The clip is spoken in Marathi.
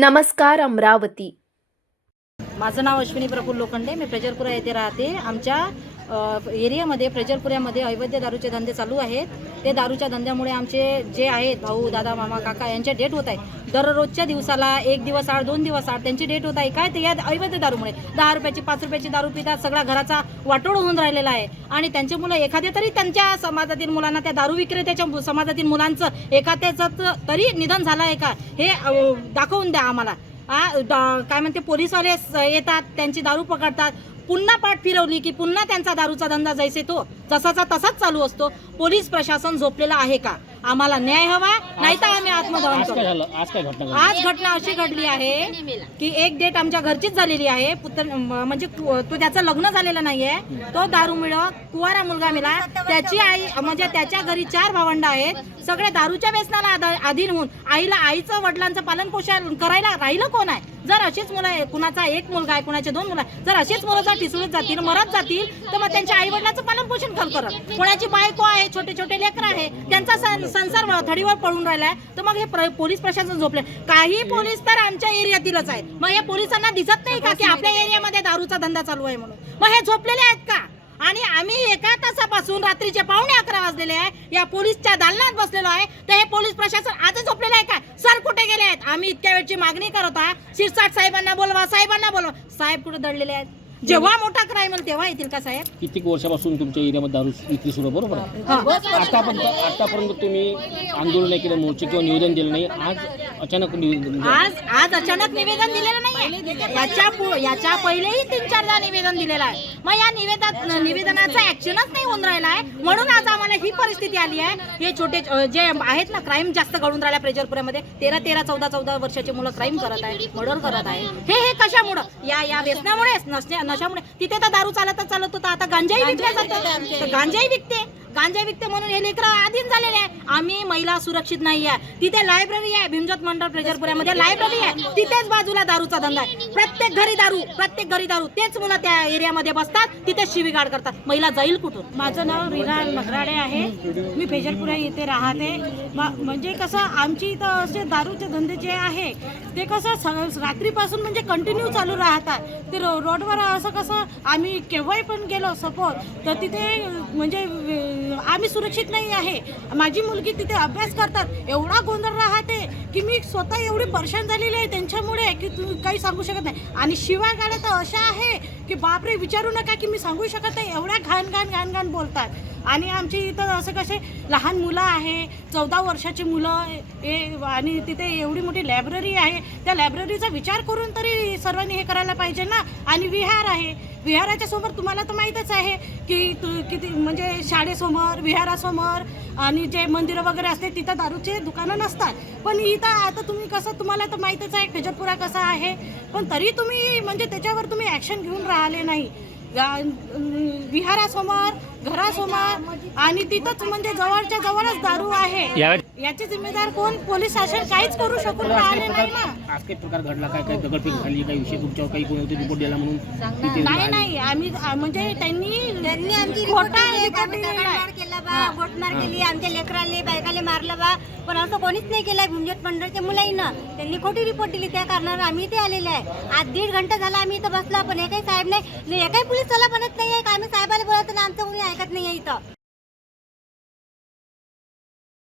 नमस्कार अमरावती. माझं नाव अश्विनी प्रफुल्ल लोखंडे. मी प्रजलपुरा येथे राहते. आमच्या एरियामध्ये प्रजलपुऱ्यामध्ये अवैध दारूचे धंदे चालू आहेत. ते दारूच्या धंद्यामुळे आमचे जे आहेत भाऊ, दादा, मामा, काका यांचे डेट होत आहे. दररोजच्या दिवसाला 1 दिवस आड 2 दिवस आड त्यांची डेट होत आहे. काय ते या अवैध दारूमुळे 10 रुपयाची 5 रुपयाची दारू पितात. सगळा घराचा वाटोळ होऊन राहिलेला आहे. आणि त्यांचे मुलं एखाद्या तरी त्यांच्या समाजातील मुलांना, त्या दारू विक्रेत्याच्या समाजातील मुलांचं एखाद्याचं तरी निधन झालं आहे का हे दाखवून द्या आम्हाला. काय म्हणते, पोलीसवाले येतात, त्यांची दारू पकडतात. पुन्हा पाठ फिरवली की पुन्हा त्यांचा दारूचा धंदा जैसे तो जसाचा तसाच चालू असतो. पोलीस प्रशासन झोपलेलं आहे का? आम्हाला न्याय हवा, नाही तर आम्ही आत्मदहन करू. आज घटना अशी घडली आहे की एक डेट आमच्या घरचीच झालेली आहे. म्हणजे तो त्याचं लग्न झालेलं नाहीये. तो दारूमुळं कुवारा मुलगा मिळाला. त्याची आई म्हणजे त्याच्या घरी 4 भावंड आहेत. सगळे दारूच्या व्यसनाला अधीन होऊन आईचं वडिलांचं पालन पोषण करायला राहिलं कोण आहे? जर अशीच मुलं आहे, कुणाचा 1 मुलगा आहे, कुणाचे 2 मुलं आहे, जर अशीच मुलं जर ठिसूळत जातील, मरत जातील, तर मग त्यांच्या आई वडिलांचं पालन पोषण करत. कोणाची बायको आहे, छोटे छोटे लेकर आहे, त्यांचा संसार थडीवर पडून राहिलाय, तर मग हे पोलीस प्रशासन झोपले. काही पोलीस तर आमच्या एरियातीलच आहेत. मग या पोलिसांना दिसत नाही का की आपल्या एरियामध्ये दारूचा धंदा चालू आहे म्हणून? मग हे झोपलेले आहेत का? आणि आम्ही 1 तासापासून रात्रीचे 11:15 वाजलेले आहे या पोलीसच्या दालनात बसलेलो आहे. तर हे पोलीस प्रशासन आजच झोपलेलं आहे का? सर कुठे गेले आहेत? आम्ही इतक्या वेळची मागणी करत आहोत. शिरसाट साहेबांना बोलवा, साहेबांना बोलवा. साहेब कुठे दडलेले आहेत? जेव्हा मोठा क्राईम होईल तेव्हा येतील का साहेब? किती वर्षापासून तुमच्या एरियामध्ये दारू विक्री सुरू, बरोबर आहे? आतापर्यंत तुम्ही आंदोलन केलं, मोर्चे किंवा निवेदन दिलं नाही. आज अचानक आज अचानक निवेदन दिलेलं नाहीये. याच्या पहिलेही 3-4दा निवेदन दिलेलं आहे. मग या निवेदनाचा ऍक्शनच नाही होऊन राहिला आहे. म्हणून आज आम्हाला ही परिस्थिती आली आहे. हे छोटे जे आहेत ना, क्राईम जास्त घडून राहिला प्रजलपुऱ्यामध्ये. 13-13, 14-14 वर्षाचे मुलं क्राईम करत आहे, मर्डर करत आहे. हे कशामुळं? या व्यसनामुळेच, नशामुळे. तिथे तर दारू चालत होता, आता गांजाही विकल्या जातात. गांजाही विकते म्हणून हे लेकरं अधीन झालेले आहे. आम्ही महिला सुरक्षित नाही आहे. तिथे लायब्ररी आहे, भीमजोत मंडळ प्रजलपुऱ्यामध्ये लायब्ररी आहे. तिथेच बाजूला दारूचा धंदा आहे. प्रत्येक घरी दारू. तेच मुलं त्या एरियामध्ये बसतात, तिथे शिवीगाळ करतात. महिला जाईल कुठून? माझं नाव रीना मकराडे आहे. मी प्रजलपुरा येथे राहते. म्हणजे कसं आमची इथं असे दारूचे धंदे जे आहे ते कसं रात्रीपासून म्हणजे कंटिन्यू चालू राहतात. ते रोडवर असं कसं आम्ही केव्हाही पण गेलो सपोज तर तिथे म्हणजे आम्ही सुरक्षित नाही आहे. माझी मुलगी तिथे अभ्यास करतात. एवढा गोंधळ राहते की मी स्वतः एवढी परेशान झालेली आहे त्यांच्यामुळे की तू काही सांगू शकत नाही. आणि शिवागाड्या तर अशा आहे की बापरे, विचारू नका की मी सांगू शकत नाही. एवढ्या घाण बोलतात. आणि आमची इथं असं कसे लहान मुलं आहे, 14 वर्षाची मुलं आणि तिथे एवढी मोठी लायब्ररी आहे. त्या लायब्ररीचा विचार करून तरी सर्वांनी हे करायला पाहिजे ना. आणि विहार आहे. विहाराच्या समोर तुम्हाला तर माहीतच आहे की किती म्हणजे शाळेसमोर, विहारासमोर आणि जे मंदिरं वगैरे असते तिथं दारूचे दुकानं नसतात. पण इथं आता तुम्ही कसं, तुम्हाला तर माहीतच आहे प्रजलपुरा कसा आहे. पण तरी तुम्ही म्हणजे त्याच्यावर तुम्ही ॲक्शन घेऊन राहिले नाही. विहारासमोर, घरासमोर आणि तिथंच म्हणजे जवळच्या जवळच दारू आहे. याचे जिम्मेदार कोण? पोलीस शासन काहीच करू शकून राहिले नाही ना. आज काही प्रकार घडला, काय दगडफेक झाली, काही विषय तुमच्यावर काही कोणी रिपोर्ट दिला म्हणून? नाही आम्ही म्हणजे त्यांनी आमची खोटा गोटमार केली, आमच्या लेकराले बायकाले मारलं बा. पण असं कोणीच नाही केलं. भीमजोत मंडळच्या मुलांना त्यांनी खोटी रिपोर्ट दिली. त्या कारणावर आम्ही इथे आलेले आहे. आज 1.5 घंटा झाला आम्ही इथं बसलो. पण एकही साहेब नाही, एकही पोलीस चला बनत नाही आहे का? आम्ही साहेबाला बोलतो ना, आमचं कोणी ऐकत नाही आहे इथं.